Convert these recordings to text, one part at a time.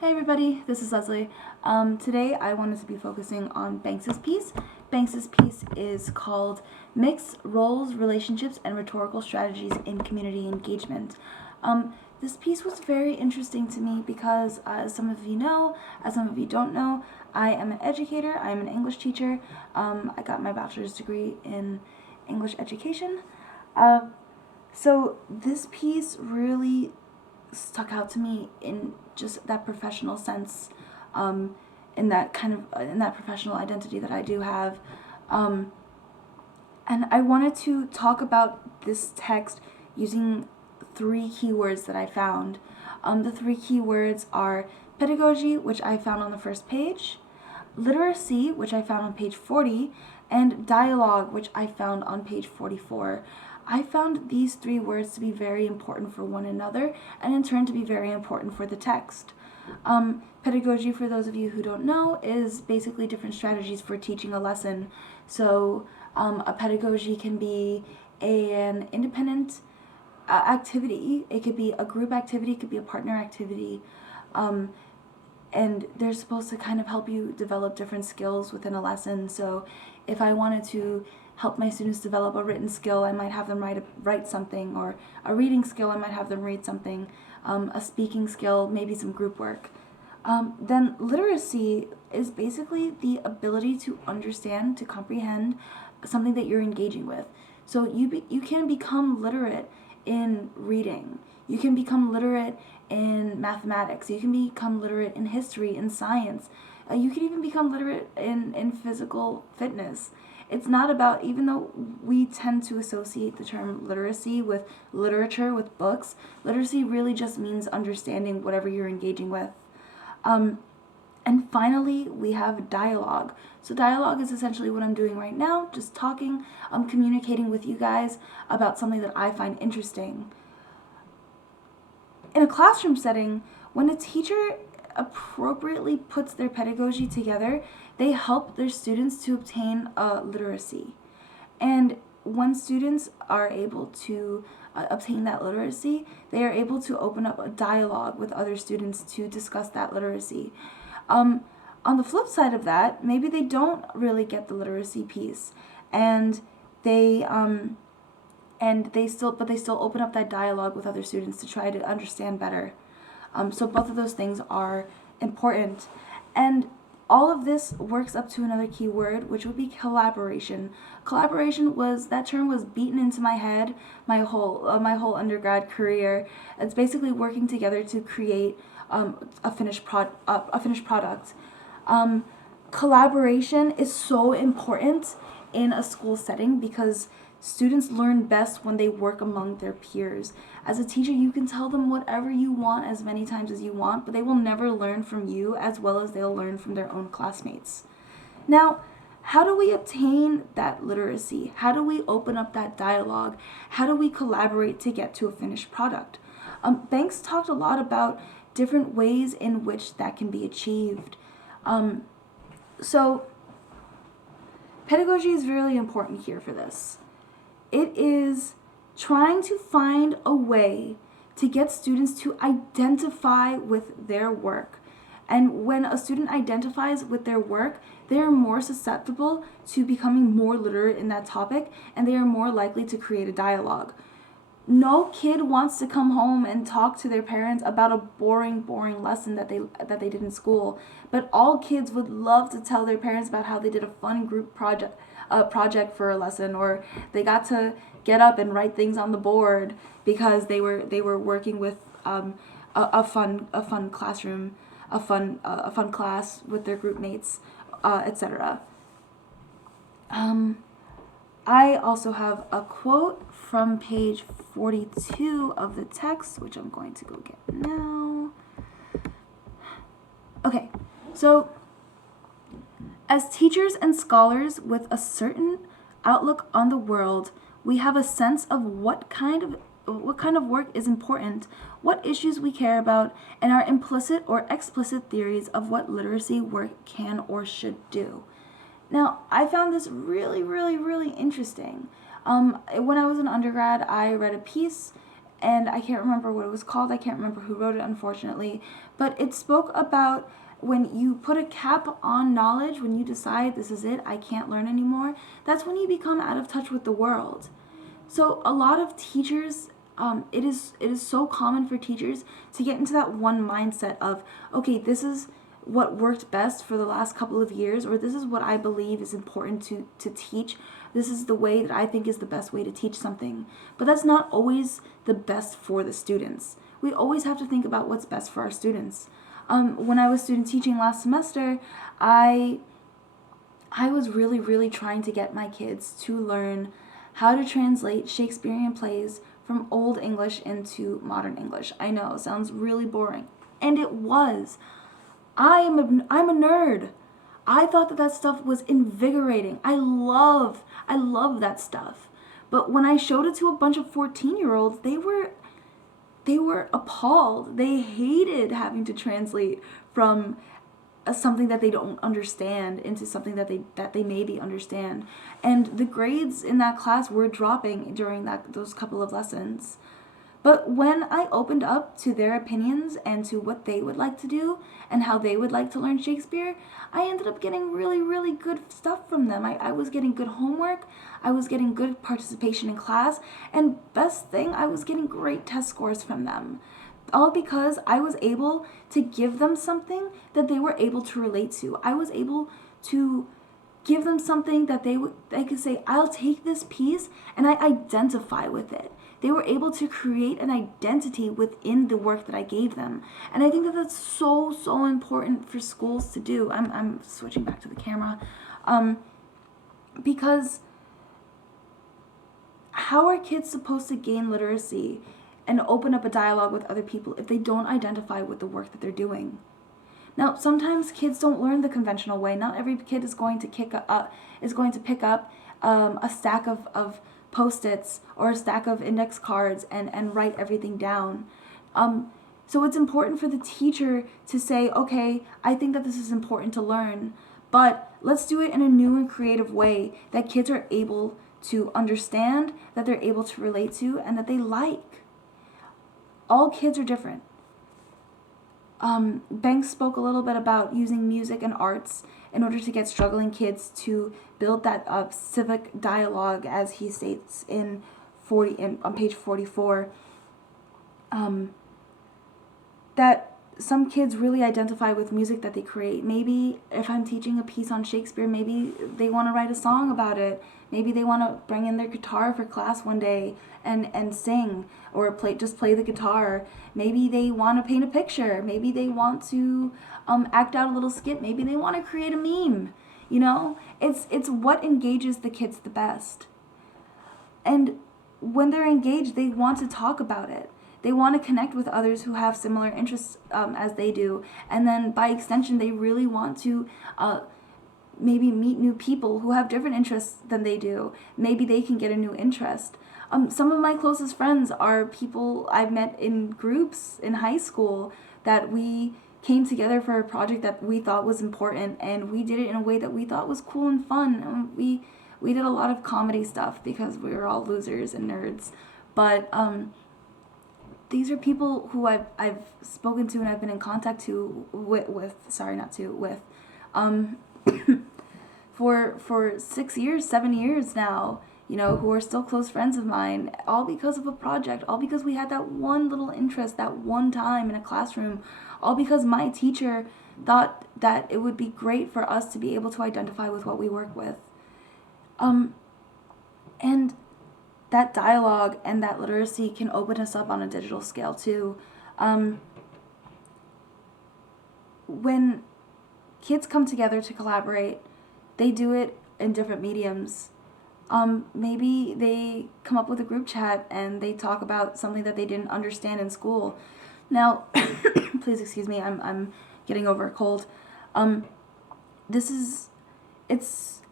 Hey everybody, this is Leslie. Today I wanted to be focusing on Banks's piece. Banks's piece is called Mix Roles, Relationships, and Rhetorical Strategies in Community Engagement. This piece was very interesting to me because, as some of you know, as some of you don't know, I am an educator, I am an English teacher. I got my bachelor's degree in English education. So this piece really stuck out to me in just that professional sense, in that professional identity that I do have, and I wanted to talk about this text using three keywords that I found. The three keywords are pedagogy, which I found on the first page, literacy, which I found on page 40, and dialogue, which I found on page 44. I found these three words to be very important for one another, and in turn to be very important for the text. Pedagogy, for those of you who don't know, is basically different strategies for teaching a lesson. So a pedagogy can be an independent activity, it could be a group activity, it could be a partner activity, and they're supposed to kind of help you develop different skills within a lesson. So if I wanted to help my students develop a written skill, I might have them write something, or a reading skill, I might have them read something, a speaking skill, maybe some group work. Then literacy is basically the ability to understand, to comprehend something that you're engaging with. So you can become literate in reading. You can become literate in mathematics. You can become literate in history, in science. You can even become literate in physical fitness. It's not about, even though we tend to associate the term literacy with literature, with books, literacy really just means understanding whatever you're engaging with. And finally, we have dialogue. So dialogue is essentially what I'm doing right now, just talking, communicating with you guys about something that I find interesting. In a classroom setting, when a teacher appropriately puts their pedagogy together, they help their students to obtain literacy. And when students are able to obtain that literacy, they are able to open up a dialogue with other students to discuss that literacy. On the flip side of that, maybe they don't really get the literacy piece, and they still open up that dialogue with other students to try to understand better. So both of those things are important, and all of this works up to another key word, which would be collaboration. Collaboration that term was beaten into my head my whole undergrad career. It's basically working together to create a finished product. Collaboration is so important in a school setting because students learn best when they work among their peers. As a teacher, you can tell them whatever you want as many times as you want, but they will never learn from you as well as they'll learn from their own classmates. Now, how do we obtain that literacy? How do we open up that dialogue? How do we collaborate to get to a finished product? Banks talked a lot about different ways in which that can be achieved. So pedagogy is really important here for this. It is trying to find a way to get students to identify with their work. And when a student identifies with their work, they are more susceptible to becoming more literate in that topic, and they are more likely to create a dialogue. No kid wants to come home and talk to their parents about a boring lesson that they did in school. But all kids would love to tell their parents about how they did a fun group project for a lesson, or they got to get up and write things on the board because they were working with a fun classroom, a fun class with their group mates, etc. I also have a quote from page 42 of the text, which I'm going to go get now. Okay, so as teachers and scholars with a certain outlook on the world, we have a sense of what kind of work is important, what issues we care about, and our implicit or explicit theories of what literacy work can or should do. Now, I found this really, really, really interesting. When I was an undergrad, I read a piece and I can't remember what it was called. I can't remember who wrote it, unfortunately. But it spoke about when you put a cap on knowledge, when you decide this is it, I can't learn anymore, that's when you become out of touch with the world. So a lot of teachers, it is so common for teachers to get into that one mindset of, okay, this is what worked best for the last couple of years, or this is what I believe is important to teach. This is the way that I think is the best way to teach something. But that's not always the best for the students. We always have to think about what's best for our students. When I was student teaching last semester, I was really, really trying to get my kids to learn how to translate Shakespearean plays from Old English into modern English. I know, it sounds really boring. And it was. I'm a nerd. I thought that stuff was invigorating. I love that stuff. But when I showed it to a bunch of 14-year-olds, they were appalled. They hated having to translate from something that they don't understand into something that they maybe understand. And the grades in that class were dropping during those couple of lessons. But when I opened up to their opinions and to what they would like to do and how they would like to learn Shakespeare, I ended up getting really, really good stuff from them. I was getting good homework, I was getting good participation in class, and best thing, I was getting great test scores from them. All because I was able to give them something that they were able to relate to. I was able to give them something that they could say, I'll take this piece and I identify with it. They were able to create an identity within the work that I gave them. And I think that that's so, so important for schools to do. I'm switching back to the camera. Because how are kids supposed to gain literacy and open up a dialogue with other people if they don't identify with the work that they're doing? Now, sometimes kids don't learn the conventional way. Not every kid is going to pick up a stack of Post-its or a stack of index cards and write everything down. So it's important for the teacher to say, okay, I think that this is important to learn, but let's do it in a new and creative way that kids are able to understand, that they're able to relate to, and that they like. All kids are different. Banks spoke a little bit about using music and arts in order to get struggling kids to build that civic dialogue, as he states on page 44. That some kids really identify with music that they create. Maybe if I'm teaching a piece on Shakespeare, maybe they want to write a song about it. Maybe they want to bring in their guitar for class one day and sing or play the guitar. Maybe they want to paint a picture. Maybe they want to act out a little skit. Maybe they want to create a meme. It's what engages the kids the best. And when they're engaged, they want to talk about it. They want to connect with others who have similar interests as they do. And then by extension, they really want to maybe meet new people who have different interests than they do. Maybe they can get a new interest. Some of my closest friends are people I've met in groups in high school that we came together for a project that we thought was important, and we did it in a way that we thought was cool and fun. And we did a lot of comedy stuff because we were all losers and nerds. But these are people who I've spoken to and I've been in contact with for 6 years, 7 years now, who are still close friends of mine, all because of a project, all because we had that one little interest that one time in a classroom, all because my teacher thought that it would be great for us to be able to identify with what we work with. And that dialogue and that literacy can open us up on a digital scale too. When kids come together to collaborate, they do it in different mediums. Maybe they come up with a group chat and they talk about something that they didn't understand in school. Now, please excuse me, I'm getting over a cold.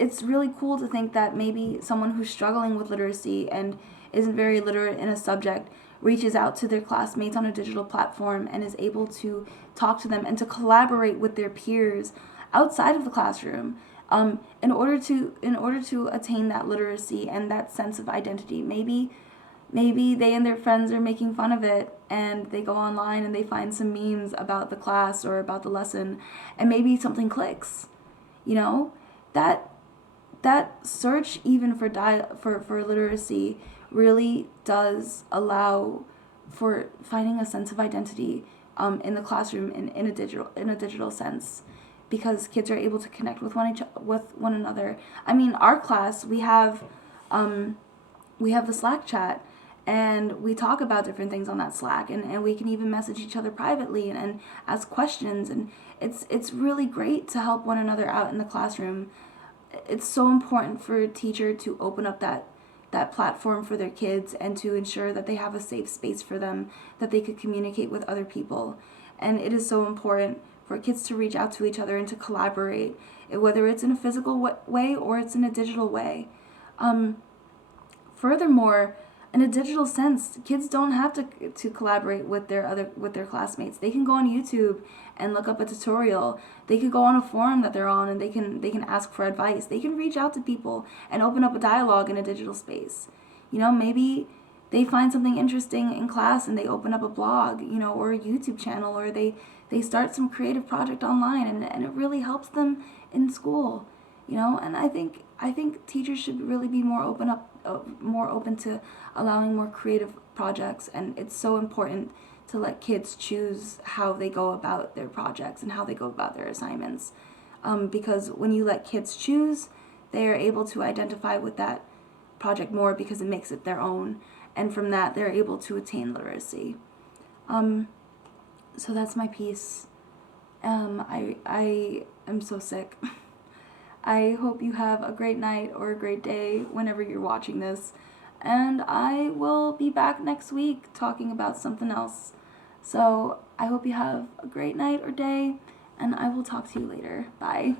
It's really cool to think that maybe someone who's struggling with literacy and isn't very literate in a subject reaches out to their classmates on a digital platform and is able to talk to them and to collaborate with their peers outside of the classroom in order to attain that literacy and that sense of identity. Maybe maybe they and their friends are making fun of it, and they go online and they find some memes about the class or about the lesson, and maybe something clicks. You know, that that search even for for literacy really does allow for finding a sense of identity in the classroom in a digital sense, because kids are able to connect with one another. I mean, our class, we have the Slack chat, and we talk about different things on that Slack, and we can even message each other privately and ask questions, and it's really great to help one another out in the classroom. It's so important for a teacher to open up that platform for their kids, and to ensure that they have a safe space for them, that they could communicate with other people. And it is so important for kids to reach out to each other and to collaborate, whether it's in a physical way or it's in a digital way. Furthermore, in a digital sense, kids don't have to collaborate with their classmates. They can go on YouTube and look up a tutorial. They could go on a forum that they're on, and they can ask for advice. They can reach out to people and open up a dialogue in a digital space. You know, maybe they find something interesting in class and they open up a blog, or a YouTube channel, or they start some creative project online, and it really helps them in school. And I think teachers should really be more open to allowing more creative projects, and it's so important to let kids choose how they go about their projects and how they go about their assignments, because when you let kids choose, they are able to identify with that project more, because it makes it their own, and from that they're able to attain literacy. So that's my piece. I am so sick. I hope you have a great night or a great day whenever you're watching this. And I will be back next week talking about something else. So I hope you have a great night or day, and I will talk to you later. Bye.